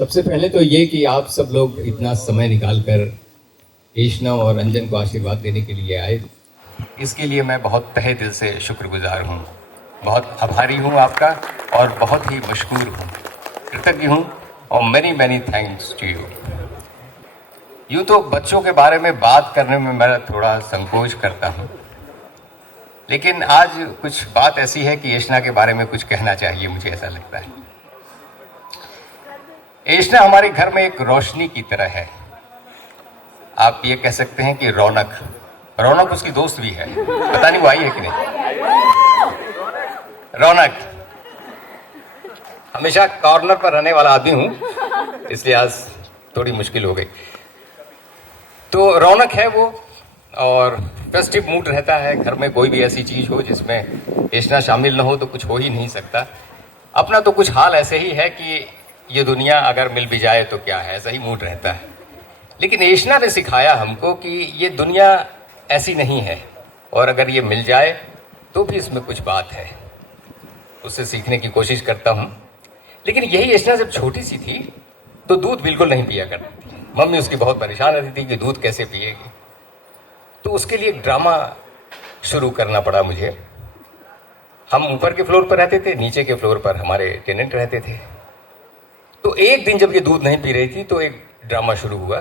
सबसे पहले तो ये कि आप सब लोग इतना समय निकालकर एशना और अंजन को आशीर्वाद देने के लिए आए, इसके लिए मैं बहुत तहे दिल से शुक्रगुजार हूँ। बहुत आभारी हूँ आपका और बहुत ही मशकूर हूँ, कृतज्ञ हूँ और many many thanks to you. यूँ तो बच्चों के बारे में बात करने में मैं थोड़ा संकोच करता हूँ, लेकिन आज कुछ बात ऐसी है कि एशना के बारे में कुछ कहना चाहिए, मुझे ऐसा लगता है। एशना हमारे घर में एक रोशनी की तरह है। आप ये कह सकते हैं कि रौनक रौनक उसकी दोस्त भी है, पता नहीं वो आई है कि नहीं। रौनक, हमेशा कॉर्नर पर रहने वाला आदमी हूं, इसलिए आज थोड़ी मुश्किल हो गई। तो रौनक है वो, और फेस्टिव मूड रहता है घर में। कोई भी ऐसी चीज हो जिसमें एशना शामिल न हो तो कुछ हो ही नहीं सकता। अपना तो कुछ हाल ऐसे ही है कि ये दुनिया अगर मिल भी जाए तो क्या है, ऐसा ही मूड रहता है। लेकिन एशना ने सिखाया हमको कि ये दुनिया ऐसी नहीं है, और अगर ये मिल जाए तो भी इसमें कुछ बात है। उससे सीखने की कोशिश करता हूँ। लेकिन यही एशना जब छोटी सी थी तो दूध बिल्कुल नहीं पिया करती थी। मम्मी उसकी बहुत परेशान रहती थी कि दूध कैसे पिएगी। तो उसके लिए एक ड्रामा शुरू करना पड़ा मुझे। हम ऊपर के फ्लोर पर रहते थे, नीचे के फ्लोर पर हमारे टेनेंट रहते थे। तो एक दिन जब ये दूध नहीं पी रही थी तो एक ड्रामा शुरू हुआ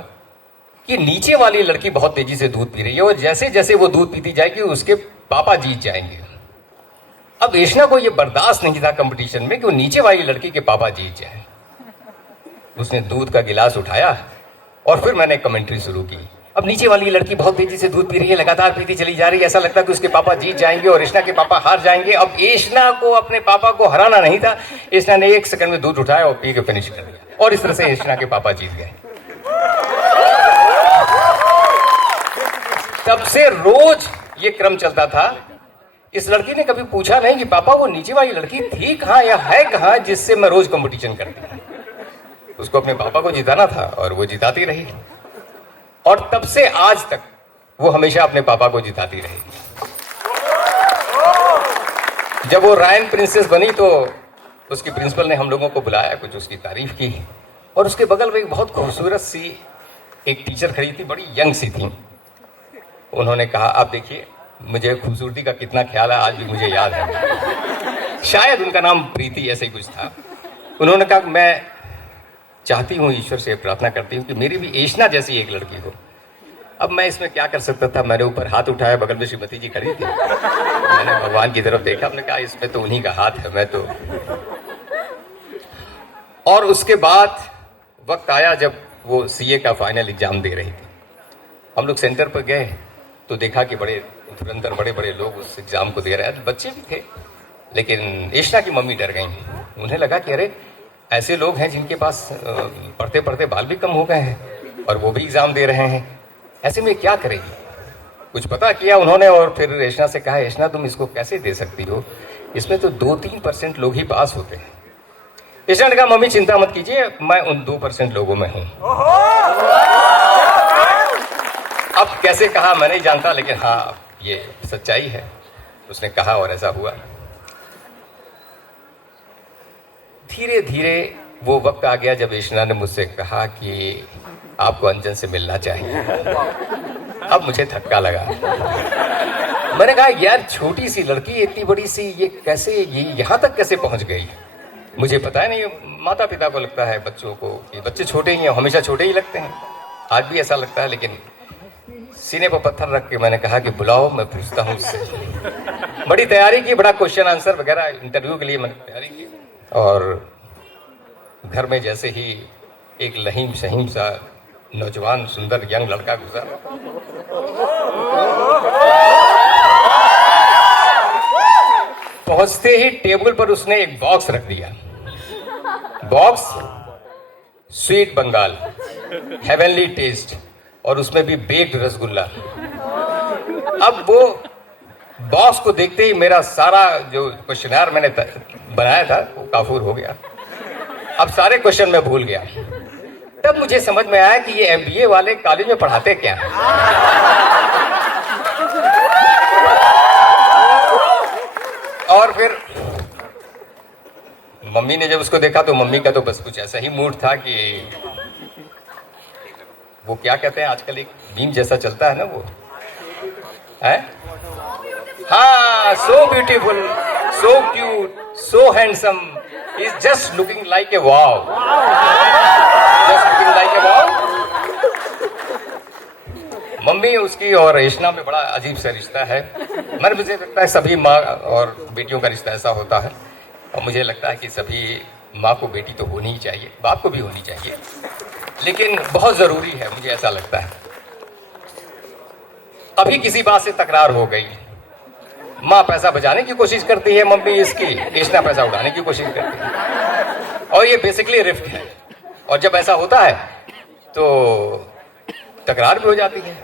कि नीचे वाली लड़की बहुत तेजी से दूध पी रही है, और जैसे जैसे वो दूध पीती जाएगी उसके पापा जीत जाएंगे। अब एशना को ये बर्दाश्त नहीं था कंपटीशन में कि वो नीचे वाली लड़की के पापा जीत जाए। उसने दूध का गिलास उठाया और फिर मैंने कमेंट्री शुरू की। अब नीचे वाली लड़की बहुत तेजी से दूध पी रही है, लगातार पीती चली जा रही है। ऐसा लगता है कि उसके पापा जीत जाएंगे और एशना के पापा हार जाएंगे। अब एशना को अपने पापा को हराना नहीं था। एशना ने 1 सेकंड में दूध उठाया और पी के फिनिश कर दिया, और इस तरह से एशना के पापा जीत गए। तब से रोज ये क्रम चलता था। इस लड़की ने कभी पूछा नहीं कि पापा वो नीचे वाली लड़की थी कहाँ या है कहाँ जिससे मैं रोज कंपटीशन करती। उसको अपने पापा को जिताना था और वो जिताती रही, और तब से आज तक वो हमेशा अपने पापा को जिताती रहेगी। जब वो रायन प्रिंसेस बनी तो उसकी प्रिंसिपल ने हम लोगों को बुलाया, कुछ उसकी तारीफ की, और उसके बगल में एक बहुत खूबसूरत सी एक टीचर खड़ी थी, बड़ी यंग सी थी। उन्होंने कहा, आप देखिए मुझे खूबसूरती का कितना ख्याल है, आज भी मुझे याद है। शायद उनका नाम प्रीति ऐसे ही कुछ था। उन्होंने कहा, मैं चाहती हूँ, ईश्वर से प्रार्थना करती हूँ कि मेरी भी एशना जैसी एक लड़की हो। अब मैं इसमें क्या कर सकता था। मैंने ऊपर हाथ उठाया, बगल में श्रीमती जी खड़ी थी। मैंने भगवान की तरफ देखा, हमने कहा इसमें तो उन्हीं का हाथ है, मैं तो। और उसके बाद वक्त आया जब वो सीए का फाइनल एग्जाम दे रही थी। हम लोग सेंटर पर गए तो देखा कि बड़े धुरंधर बड़े बड़े लोग उस एग्जाम को दे रहे हैं। बच्चे भी थे, लेकिन एशना की मम्मी डर गई। उन्हें लगा कि अरे ऐसे लोग हैं जिनके पास पढ़ते पढ़ते बाल भी कम हो गए हैं और वो भी एग्जाम दे रहे हैं, ऐसे में क्या करेगी। कुछ पता किया उन्होंने और फिर एशना से कहा, एशना तुम इसको कैसे दे सकती हो, इसमें तो 2-3% लोग ही पास होते हैं। एशना ने कहा, मम्मी चिंता मत कीजिए, मैं उन 2% लोगों में हूं। अब कैसे कहा मैं नहीं जानता, लेकिन हाँ ये सच्चाई है। उसने कहा और ऐसा हुआ। धीरे धीरे वो वक्त आ गया जब एशना ने मुझसे कहा कि आपको अंजन से मिलना चाहिए। अब मुझे धक्का लगा। मैंने कहा, यार छोटी सी लड़की इतनी बड़ी सी, ये कैसे, ये यहाँ तक कैसे पहुंच गई। मुझे पता है नहीं। माता पिता को लगता है बच्चों को कि बच्चे छोटे ही हैं, हमेशा छोटे ही लगते हैं। आज भी ऐसा लगता है, लेकिन सीने पर पत्थर रख के मैंने कहा कि बुलाओ, मैं पूछता हूँ उससे। बड़ी तैयारी की, बड़ा क्वेश्चन आंसर वगैरह इंटरव्यू के लिए मैंने तैयारी की। और घर में जैसे ही एक लहीम शहीम सा नौजवान सुंदर यंग लड़का गुजरा, पहुंचते ही टेबल पर उसने एक बॉक्स रख दिया। Box sweet Bengal, heavenly taste, और उसमें भी बेक्ड रसगुल्ला। अब वो बॉक्स को देखते ही मेरा सारा जो क्वेश्चनर मैंने बनाया था वो काफूर हो गया। अब सारे क्वेश्चन मैं भूल गया। तब मुझे समझ में आया कि ये एमबीए वाले कॉलेज में पढ़ाते क्या हैं। और फिर मम्मी ने जब उसको देखा तो मम्मी का तो बस कुछ ऐसा ही मूड था कि वो क्या कहते हैं आजकल एक मीम जैसा चलता है ना, वो है, हाँ, so beautiful, so cute, so handsome, is just looking like a wow, just looking like a wow. Mummy उसकी और रेशना में बड़ा अजीब सा रिश्ता है। मुझे लगता है सभी माँ और बेटियों का रिश्ता ऐसा होता है, और मुझे लगता है कि सभी माँ को बेटी तो होनी ही चाहिए, बाप को भी होनी चाहिए, लेकिन बहुत ज़रूरी है, मुझे ऐसा लगता है। अभी किसी बात से तकरार हो गई, माँ पैसा बचाने की कोशिश करती है, मम्मी इसकी रेशना पैसा उड़ाने की कोशिश करती है, और ये बेसिकली रिफ्ट है। और जब ऐसा होता है तो तकरार भी हो जाती है।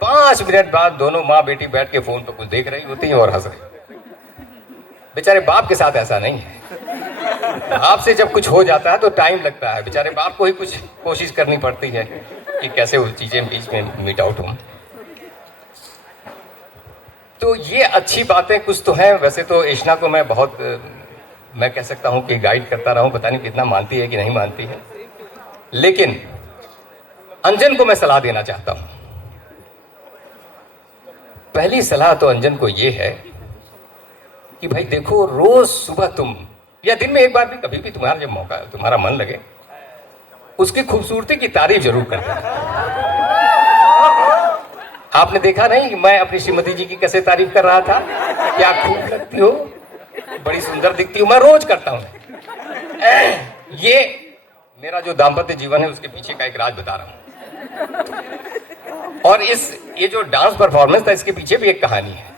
5 मिनट बाद दोनों माँ बेटी बैठ के फोन पर कुछ देख रही होती हैं और हंस रही। बेचारे बाप के साथ ऐसा नहीं है। बाप से जब कुछ हो जाता है तो टाइम लगता है, बेचारे बाप को ही कुछ कोशिश करनी पड़ती है कि कैसे वो चीजें बीच में मीट आउट हों। तो ये अच्छी बातें कुछ तो हैं। वैसे तो रेशना को मैं बहुत, मैं कह सकता हूँ कि गाइड करता रहा हूँ, पता नहीं कितना मानती है कि नहीं मानती है, लेकिन अंजन को मैं सलाह देना चाहता हूँ। पहली सलाह तो अंजन को ये है कि भाई देखो, रोज सुबह तुम या दिन में एक बार भी, कभी भी तुम्हारा जब मौका, तुम्हारा मन लगे, उसकी खूबसूरती की तारीफ जरूर करना। आपने देखा नहीं कि मैं अपनी श्रीमती जी की कैसे तारीफ कर रहा था, क्या खूब लगती हो, बड़ी सुंदर दिखती हो, मैं रोज करता हूं। ये मेरा जो दाम्पत्य जीवन है उसके पीछे का एक राज बता रहा हूं। और ये जो डांस परफॉर्मेंस था, इसके पीछे भी एक कहानी है।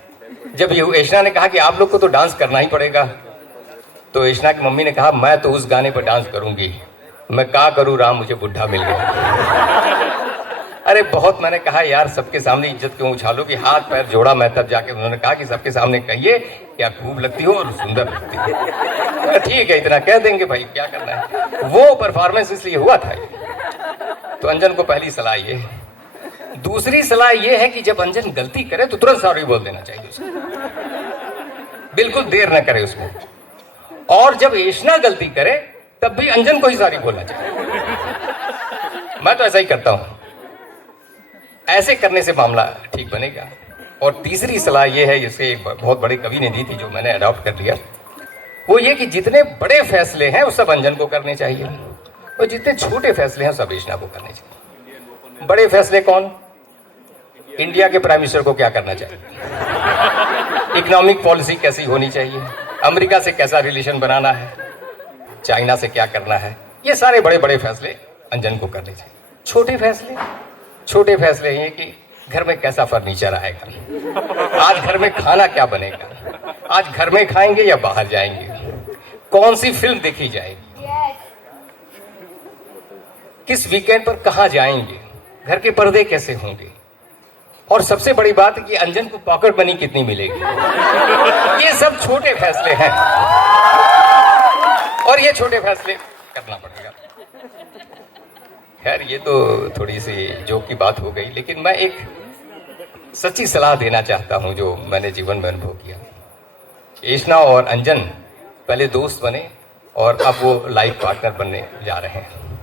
जब रेशना ने कहा कि आप लोग को तो डांस करना ही पड़ेगा, तो रेशना की मम्मी ने कहा मैं तो उस गाने पर डांस करूंगी, मैं क्या करूं राम, मुझे बुढ़ा मिल गया। अरे बहुत मैंने कहा यार सबके सामने इज्जत क्यों उछालोगी, हाथ पैर जोड़ा मैं, तब जाके उन्होंने कहा कि सबके सामने कहिए क्या खूब लगती हो और सुंदर लगती हो। ठीक है, इतना कह देंगे भाई, क्या करना है। वो परफॉर्मेंस इसलिए हुआ था। तो अंजन को पहली सलाह ये है। दूसरी सलाह ये है कि जब अंजन गलती करे तो तुरंत सॉरी बोल देना चाहिए उसको, बिल्कुल देर न करे उसमें। और जब रेशना गलती करे तब भी अंजन को ही सॉरी बोलना चाहिए। मैं तो ऐसा ही करता हूं, ऐसे करने से मामला ठीक बनेगा। और तीसरी सलाह यह है, जिसे एक बहुत बड़े कवि ने दी थी, जो मैंने अडॉप्ट कर लिया, वो ये कि जितने बड़े फैसले हैं वो सब अंजन को करने चाहिए, और जितने छोटे फैसले हैं सब रेशना को करने चाहिए। बड़े फैसले कौन? इंडिया के प्राइम मिनिस्टर को क्या करना चाहिए, इकोनॉमिक पॉलिसी कैसी होनी चाहिए, अमेरिका से कैसा रिलेशन बनाना है, चाइना से क्या करना है, ये सारे बड़े बड़े फैसले अंजन को करने चाहिए। छोटे फैसले ये कि घर में कैसा फर्नीचर आएगा, आज घर में खाना क्या बनेगा, आज घर में खाएंगे या बाहर जाएंगे, कौन सी फिल्म देखी जाएगी, किस वीकेंड पर कहां जाएंगे, घर के पर्दे कैसे होंगे, और सबसे बड़ी बात कि अंजन को पॉकेट मनी कितनी मिलेगी। ये सब छोटे फैसले हैं, और ये छोटे फैसले करना पड़ेगा। खैर ये तो थोड़ी सी जोक की बात हो गई, लेकिन मैं एक सच्ची सलाह देना चाहता हूं जो मैंने जीवन में अनुभव किया। रेशना और अंजन पहले दोस्त बने और अब वो लाइफ पार्टनर बनने जा रहे हैं।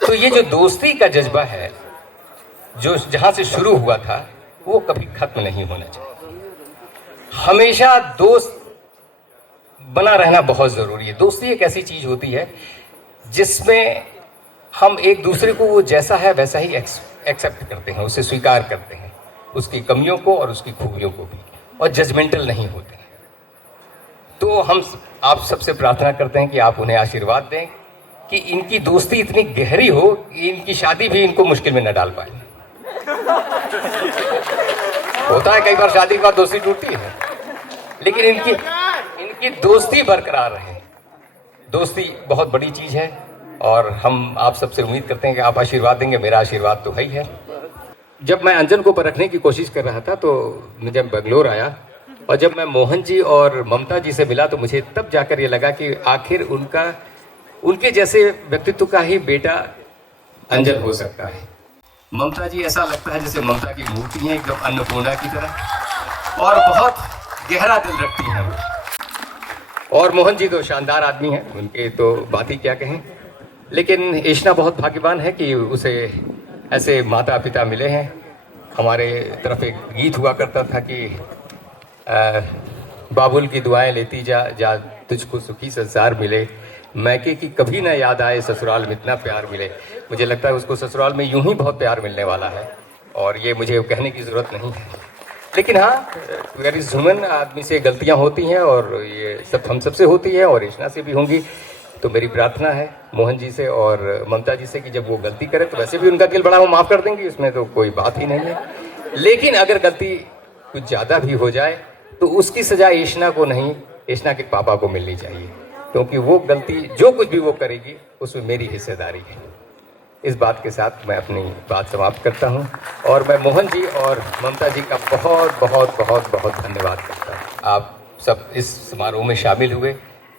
तो ये जो दोस्ती का जज्बा है, जो जहां से शुरू हुआ था, वो कभी खत्म नहीं होना चाहिए। हमेशा दोस्त बना रहना बहुत जरूरी है। दोस्ती एक ऐसी चीज होती है जिसमें हम एक दूसरे को वो जैसा है वैसा ही एक्सेप्ट करते हैं, उसे स्वीकार करते हैं, उसकी कमियों को और उसकी खूबियों को भी, और जजमेंटल नहीं होते हैं। तो हम आप सबसे प्रार्थना करते हैं कि आप उन्हें आशीर्वाद दें कि इनकी दोस्ती इतनी गहरी हो कि इनकी शादी भी इनको मुश्किल में न डाल पाए। होता है कई बार शादी के बाद दोस्ती टूटती है, लेकिन इनकी दोस्ती बरकरार रहे। दोस्ती बहुत बड़ी चीज है, और हम आप सबसे उम्मीद करते हैं कि आप आशीर्वाद देंगे। मेरा आशीर्वाद तो है ही है। जब मैं अंजन को परखने की कोशिश कर रहा था तो मुझे बेंगलोर आया, और जब मैं मोहन जी और ममता जी से मिला तो मुझे तब जाकर ये लगा कि आखिर उनके जैसे व्यक्तित्व का ही बेटा अंजन हो सकता है। ममता जी ऐसा लगता है जैसे ममता की मूर्ति है, एकदम अन्नपूर्णा की तरह, और बहुत गहरा दिल रखती हैं। और मोहन जी तो शानदार आदमी हैं, उनके तो बात ही क्या कहें। लेकिन ईशना बहुत भाग्यवान है कि उसे ऐसे माता पिता मिले हैं। हमारे तरफ एक गीत हुआ करता था कि बाबुल की दुआएं लेती जा जा तुझको सुखी संसार मिले, मैके की कभी ना याद आए ससुराल में इतना प्यार मिले। मुझे लगता है उसको ससुराल में यूं ही बहुत प्यार मिलने वाला है, और ये मुझे कहने की ज़रूरत नहीं है। लेकिन हाँ, वेर इज़ ह्यूमन, आदमी से गलतियाँ होती हैं, और ये सब हम सबसे होती है, और ईशना से भी होंगी। तो मेरी प्रार्थना है मोहन जी से और ममता जी से कि जब वो गलती करें तो वैसे भी उनका दिल बड़ा, वो माफ़ कर देंगी, उसमें तो कोई बात ही नहीं है। लेकिन अगर गलती कुछ ज़्यादा भी हो जाए तो उसकी सज़ा ईशना को नहीं, ईशना के पापा को मिलनी चाहिए, क्योंकि वो गलती जो कुछ भी वो करेगी उसमें मेरी हिस्सेदारी है। इस बात के साथ मैं अपनी बात समाप्त करता हूं, और मैं मोहन जी और ममता जी का बहुत बहुत बहुत बहुत धन्यवाद करता हूं। आप सब इस समारोह में शामिल हुए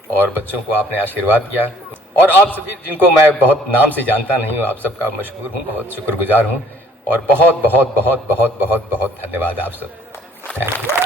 और बच्चों को आपने आशीर्वाद किया, और आप सभी जिनको मैं बहुत नाम से जानता नहीं हूं, आप सबका मशहूर हूं, बहुत शुक्रगुजार हूं, और बहुत बहुत बहुत बहुत बहुत बहुत धन्यवाद आप सब। Thank you.